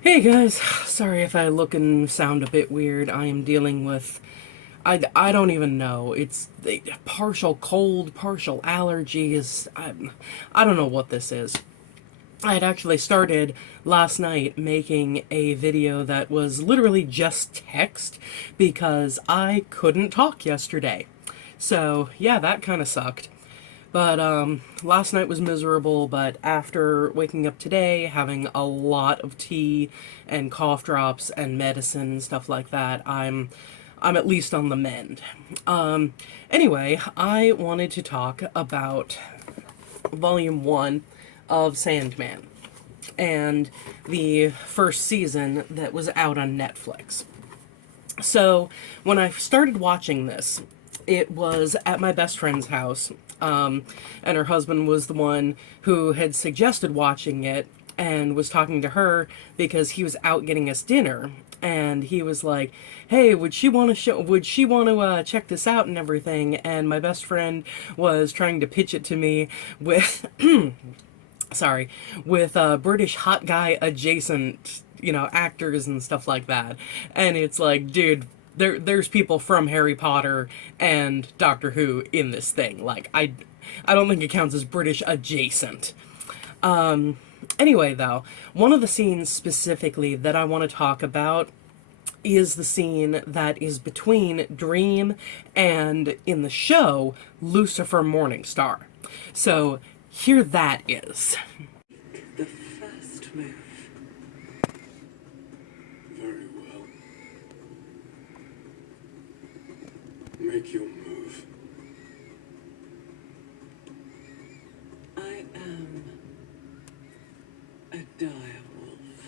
Hey guys, sorry if I look and sound a bit weird. I am dealing with. I don't even know. It's partial cold, partial allergies. I don't know what this is. I had actually started last night making a video that was literally just text because I couldn't talk yesterday. So, yeah, that kind of sucked. But last night was miserable, but after waking up today, having a lot of tea and cough drops and medicine, stuff like that, I'm at least on the mend. Anyway, I wanted to talk about volume 1 of Sandman and the first season that was out on Netflix. So, when I started watching this, it was at my best friend's house, and her husband was the one who had suggested watching it and was talking to her because he was out getting us dinner. And he was like, "Hey, would she want to show? Would she want to check this out and everything?" And my best friend was trying to pitch it to me with sorry, with British hot guy adjacent, actors and stuff like that. And it's like, dude, there's people from Harry Potter and Doctor Who in this thing. Like, I don't think it counts as British adjacent. Anyway, though, one of the scenes specifically that I want to talk about is the scene that is between Dream and, in the show, Lucifer Morningstar. So here that is. The first move. Very well. Make your move. I am a direwolf.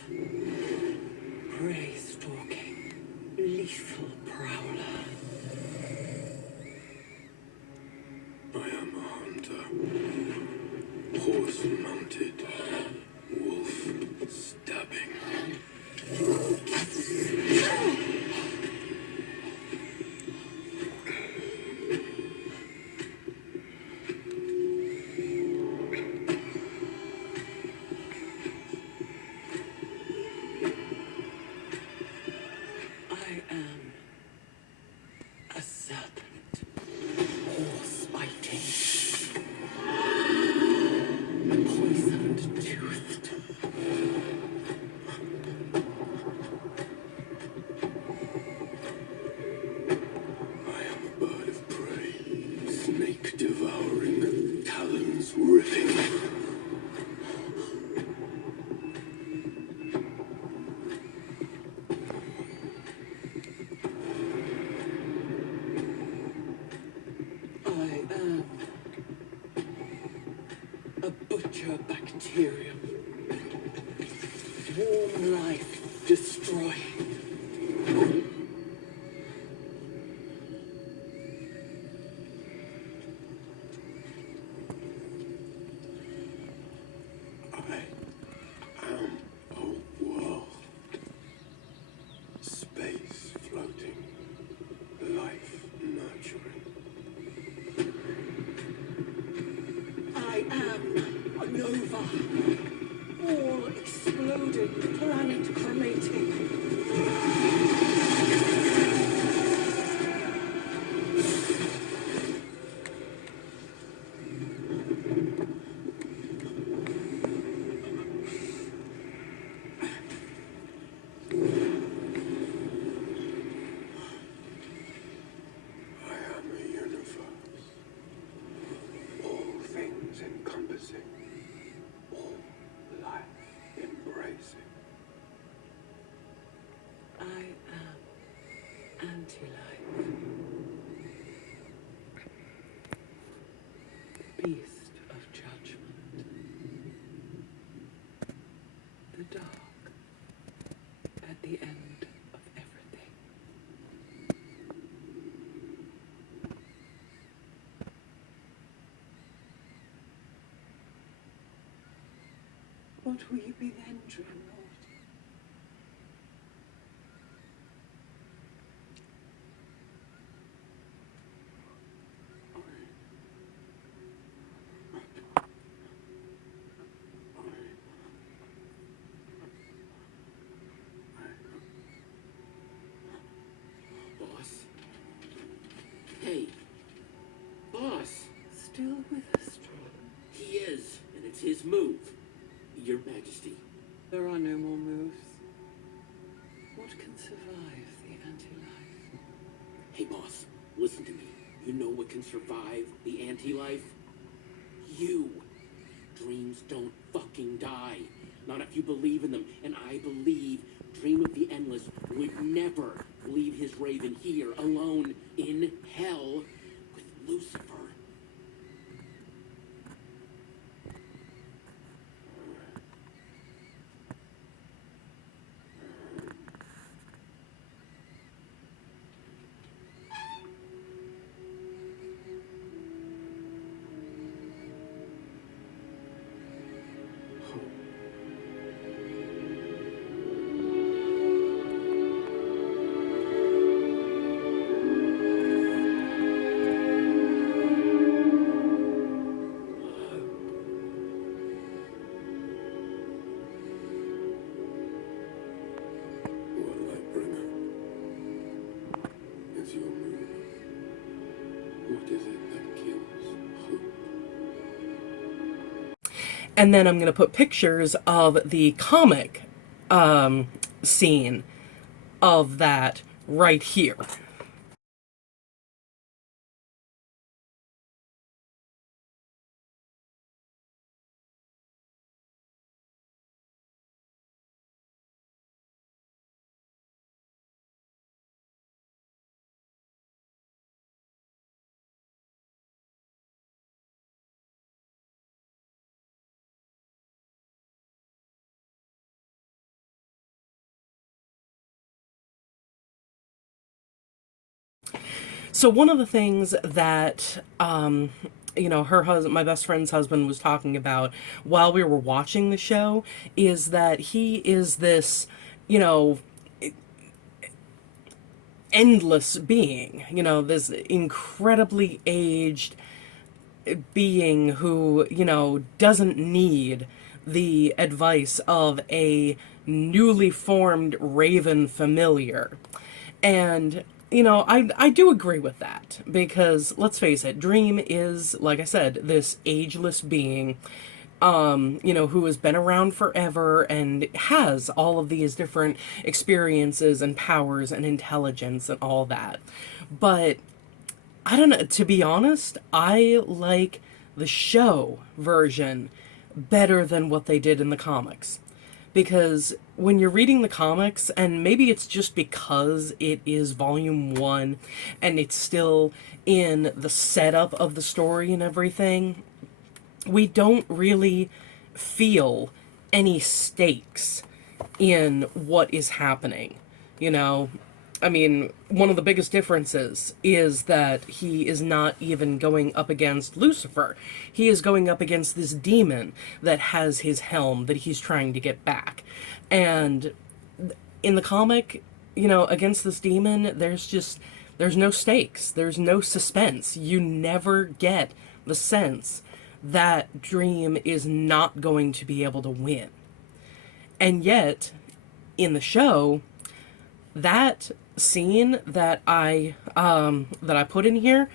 Prey stalking. Lethal prowler. I am a hunter. Horse mounted. Wolf stabbing. I am a serpent. Horse biting. Poisoned toothed. I am a bird of prey. Snake devouring. Talons ripping. I am a butcher bacterium. Warm life destroying. I am a world. Space floating. Life nurturing. I am a nova. All exploding, planet cremating. I am a universe. All things encompassing. All life embracing. I am anti-life. Beast of judgment. The dark at the end of everything. What will you be then, Dream Lord? with us, Dream? He is, and it's his move. Your Majesty. There are no more moves. What can survive the anti-life? Hey, boss, listen to me. You know what can survive the anti-life? You. Dreams don't fucking die. Not if you believe in them. And I believe Dream of the Endless would never leave his raven here alone in hell with Lucifer. Lightbringer, is your moon. What is it that kills hope? And then I'm going to put pictures of the comic scene of that right here. So one of the things that her husband, my best friend's husband, was talking about while we were watching the show is that he is this, you know, endless being, this incredibly aged being who, doesn't need the advice of a newly formed raven familiar. And I do agree with that because let's face it, Dream is, like I said, this ageless being, who has been around forever and has all of these different experiences and powers and intelligence and all that. But I don't know, to be honest, I like the show version better than what they did in the comics. Because when you're reading the comics, and maybe it's just because it is volume 1 and it's still in the setup of the story and everything, we don't really feel any stakes in what is happening. I mean, one of the biggest differences is that he is not even going up against Lucifer. He is going up against this demon that has his helm that he's trying to get back. And in the comic, against this demon, there's no stakes. There's no suspense. You never get the sense that Dream is not going to be able to win. And yet, in the show, that scene that I put in here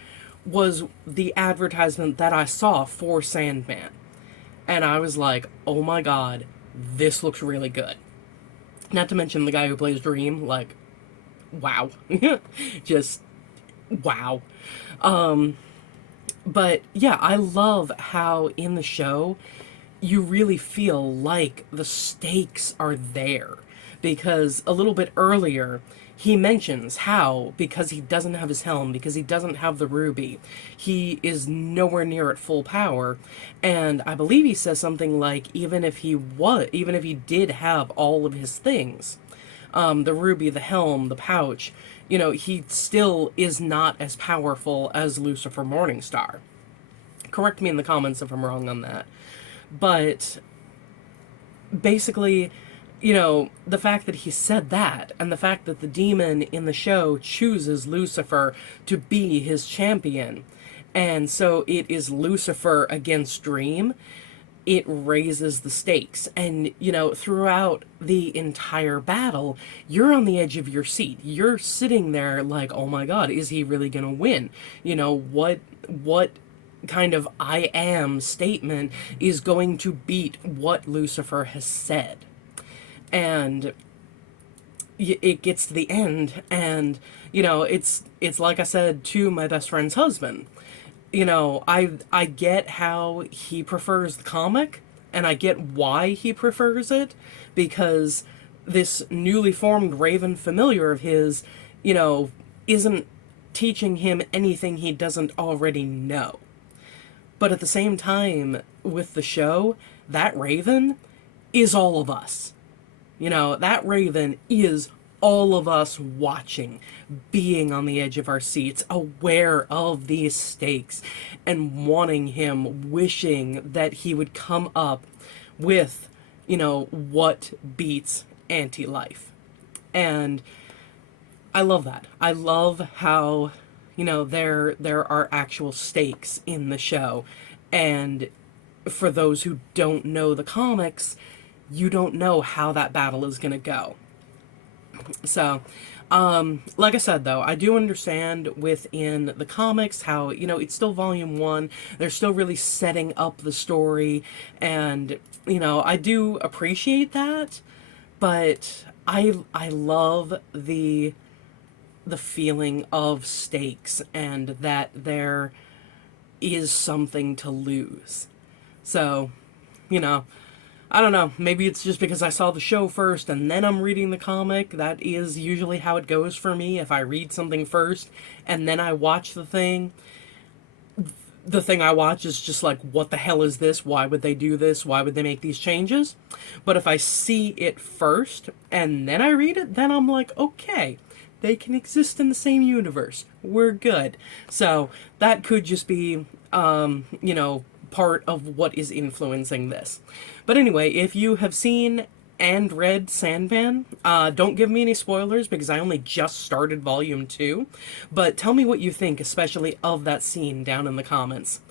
was the advertisement that I saw for Sandman. And I was like, oh my god, this looks really good. Not to mention the guy who plays Dream, like, wow. Just, wow. But yeah, I love how in the show you really feel like the stakes are there. Because a little bit earlier, he mentions how, because he doesn't have his helm, because he doesn't have the ruby, he is nowhere near at full power. And I believe he says something like, even if he did have all of his things, the ruby, the helm, the pouch, he still is not as powerful as Lucifer Morningstar. Correct me in the comments if I'm wrong on that. But basically, the fact that he said that, and the fact that the demon in the show chooses Lucifer to be his champion, and so it is Lucifer against Dream, it raises the stakes. And, throughout the entire battle, you're on the edge of your seat. You're sitting there like, oh my god, is he really gonna win? What kind of I am statement is going to beat what Lucifer has said. And it gets to the end, and it's like I said to my best friend's husband. I get how he prefers the comic, and I get why he prefers it, because this newly formed Raven familiar of his, isn't teaching him anything he doesn't already know. But at the same time, with the show, that Raven is all of us. That Raven is all of us watching, being on the edge of our seats, aware of these stakes, and wanting him, wishing that he would come up with, what beats anti-life. And I love that. I love how, there are actual stakes in the show. And for those who don't know the comics, you don't know how that battle is going to go. So, like I said, though, I do understand within the comics how, it's still volume 1. They're still really setting up the story. And, I do appreciate that. But I love the feeling of stakes and that there is something to lose. So, I don't know. Maybe it's just because I saw the show first and then I'm reading the comic. That is usually how it goes for me. If I read something first and then I watch the thing I watch is just like, what the hell is this? Why would they do this? Why would they make these changes? But if I see it first and then I read it, then I'm like, okay, they can exist in the same universe. We're good. So that could just be, part of what is influencing this. But anyway, if you have seen and read Sandman, don't give me any spoilers because I only just started volume 2, but tell me what you think, especially of that scene, down in the comments.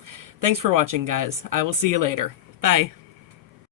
Thanks for watching, guys. I will see you later. Bye.